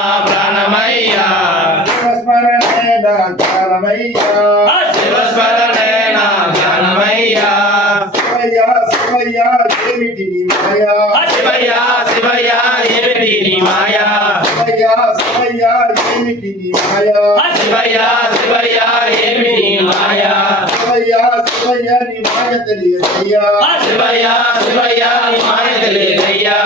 ప్రాణమయ్యా శివస్మరణేన జ్ఞానమయ్యా శివస్మరణేన జ్ఞానమయ్యా శివయ్య శివయ్య ఏమిటి నీ మాయా శివయ్య శివయ్య ఏమిటి నీ మాయా శివయ్య శివయ్య ఏమిటి నీ మాయా శివయ్య శివయ్య ఏమిటి నీ మాయా శివయ్య శివయ్య నీ మాయ తెలియదయ్యా శివయ్య శివయ్య నీ మాయ తెలియదయ్యా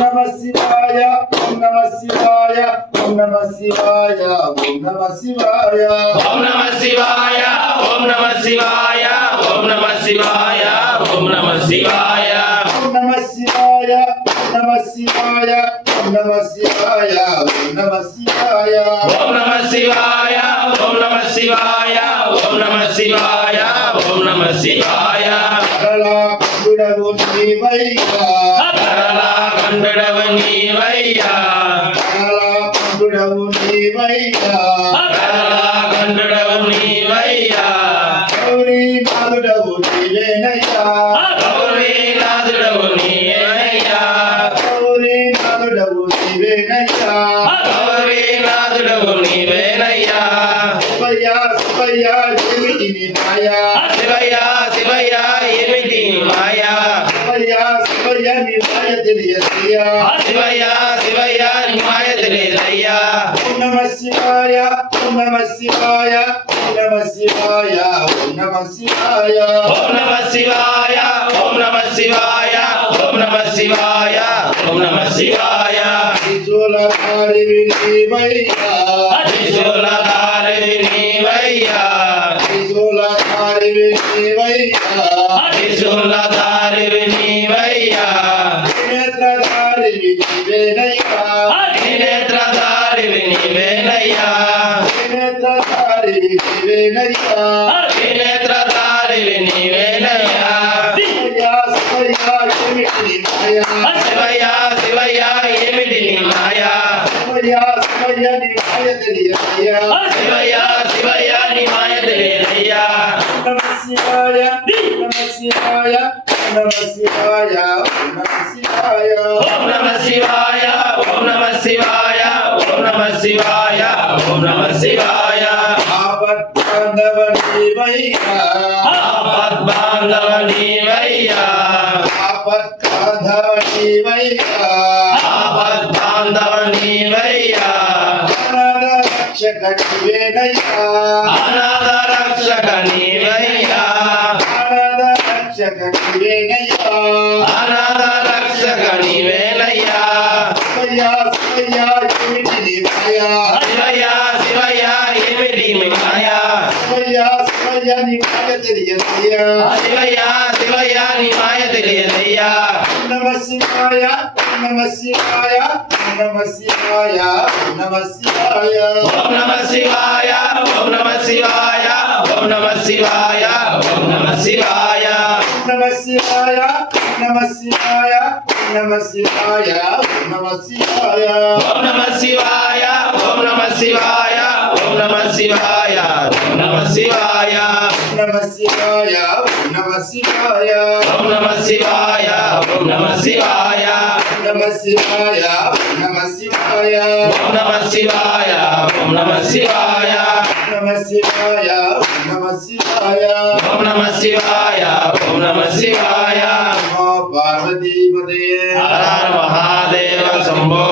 నమ శివాయ ఓం నమ శివాయ ఓం నమ శివాయ ఓం నమ శివాయ ఓం నమ శివాయ ఓం నమ శివాయ ఓం నమ శివాయ ఓం నమ శివాయ ఓం నమ శివాయ ఓం నమ శివాయ ఓం నమ శివాయ ఓం నమ శివాయ ఓం నమ శివాయ ఓం నమ శివాయ ఓం నమ శివాయ ఓం నమ శివాయ కరళా కండుడవు నీవయ్యా కరళా కండుడవు నీవయ్యా కరళా కండుడవు నీవయ్యా కరళా కండుడవు నీవయ్యా గౌరీ నాదుడవు నీవేనయ్యా గౌరీనాథుడవు నీవేనయ్యా గౌరీ నాదుడవు నీవేనయ్యా గౌరీనాథుడవు నీవేనయ్యా శివయ్య శివయ్య ఏమిటి నీ మాయా శివయ్య శివయ్య ఏమిటి నీ మాయా శివయ్య శివయ్య నీ మాయ తెలియదయ్యా శివయ్య శివయ్య నీ మాయ తెలియదయ్యా ఓం నమ శివాయ ఓం నమ శివాయ ఓం నమ శివాయ ఓం నమ శివాయ ఓం నమ శివాయ ఓం నమ శివాయ ఓం నమ శివాయ ఓం నమ శివాయ త్రిశూలధారివి నీవయ్యా త్రిశూలధారివి నీవయ్యా త్రిశూలధారివి నీవయ్యా త్రిశూలధారివి నీవయ్యా నేత్రధారివి నీవేనయ్యా త్రినేత్రధారివి నీవేనయ్యా నేత్రధారివి నీవేనయ్యా త్రినేత్రధారివి నీవేనయ్యా శివయ్య శివయ్య ఏమిటి నీ మాయా శివయ్య శివయ్య ఏమిటి నీ మాయా శివయ్య శివయ్య నీ మాయ తెలియదయ్యా శివయ్య శివయ్య నీ మాయ తెలియదయ్యా నమ శివాయ నమ శివాయ నమ శివాయ నమ శివాయ ఓం నమ శివాయ ఓం నమ శివాయ ఓం నమ శివాయ ఓం నమ శివాయ ఆపద్బాంధవ నీవయ్యా ఆపద్బాంధవ నీవయ్యా ఆపద్బాంధవ నీవయ్యా ఆపద్బాంధవ నీవయ్యా అనాథ రక్షక నీవేనయ్యా అనాథ రక్షక నీవయ్యా అనాథ రక్షక నీవేనయ్యా అనాథ రక్షక నీవేనయ్యా శివయ్య శివయ్య ఏమిటి నీ మాయా శివయ్య శివయ్య ఏమిటి నీ మాయా శివయ్య శివయ్య నీ మాయ తెలియదయ్యా శివయ్య శివయ్య నీ మాయ తెలియదయ్యా నమ శివాయ నమ శివాయ నమ శివాయ నమ శివాయ ఓం నమ శివాయ ఓం నమ శివాయ ఓం నమ శివాయ ఓం నమ శివాయ నమ శివాయ నమ శివాయ నమ శివాయ నమ శివాయ ఓం నమ శివాయ ఓం నమ శివాయ ఓం నమ శివాయ ఓం నమ శివాయ నమ శివాయ నమ శివాయ ఓం నమ శివాయ ఓం నమ శివాయ నమ శివాయ నమ శివాయ ఓం నమ శివాయ ఓం నమ శివాయ నమ శివాయ నమ శివాయ ఓం నమ శివాయ ఓం నమ శివాయ నమో పార్వతీపదే హర హర మహాదేవ శంభో